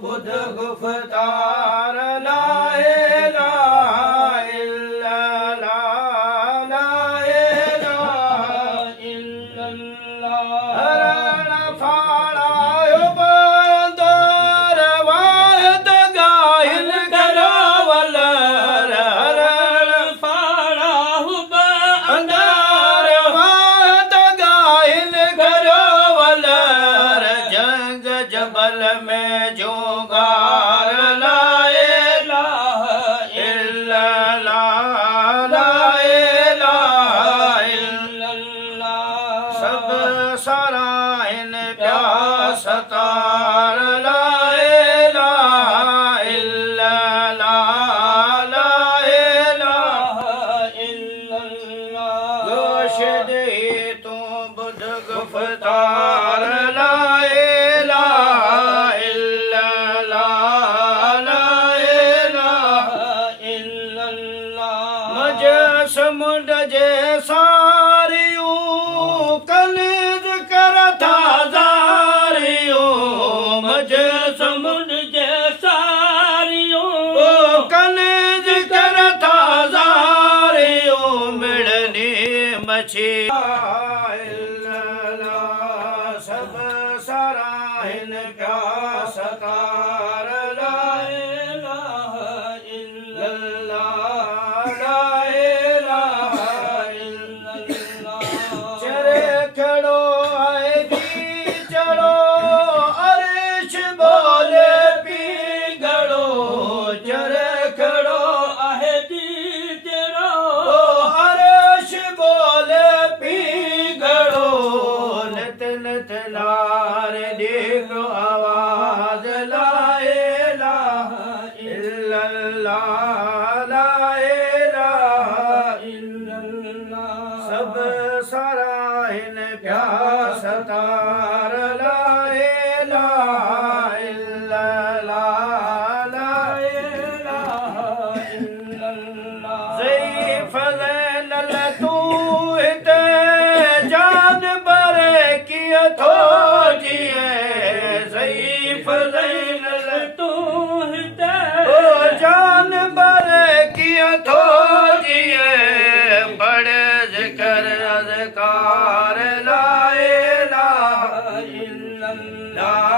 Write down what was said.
बुध गुफ्तार ला इलाहा इल्लल्लाह ला इलाहा इल्लल्लाह हरण फाड़ा बंदर वाहिद गाहिल करावल हरण फाड़ा बंदर वाहिद गाहिल करावल जंग जबल में जोगार ला इलाहा इल्लल्लाह ला इलाहा इल्लल्लाह सब सराइन प्यास तार ला इलाहा इल्लल्लाह ला इलाहा इल्लल्लाह गोशद तू बुध गुफ्तार ला समुंड जे सारियूं कलेज करता ज़ारियूं मज समुंड जे सारियूं कलेज करता ज़ारियूं मिड़नी मछी सब सराहिन प्यास तार ला इलाहा इल्लल्लाह ला खड़ो आए भी चढ़ो अर्श बोले पी गड़ो चरे खड़ो आहे दी चढ़ो अर्श बोले पी गड़ो नित नित लार देखो आवाज ला इलाहा इल्लल्लाह ला इलाहा इल्लल्लाह सब सराहिन प्यास तार ला इलाहा इल्लल्लाह ला इलाहा इल्लल्लाह ज़ैफ़ ज़ैनल तू हिते जान बरे किया थोजिए ज़ैफ़ ज़ैनल तू हिते जान बरे किया थोजिए बड़े ज़िक्र अज़कार ला इलाहा इल्लल्लाह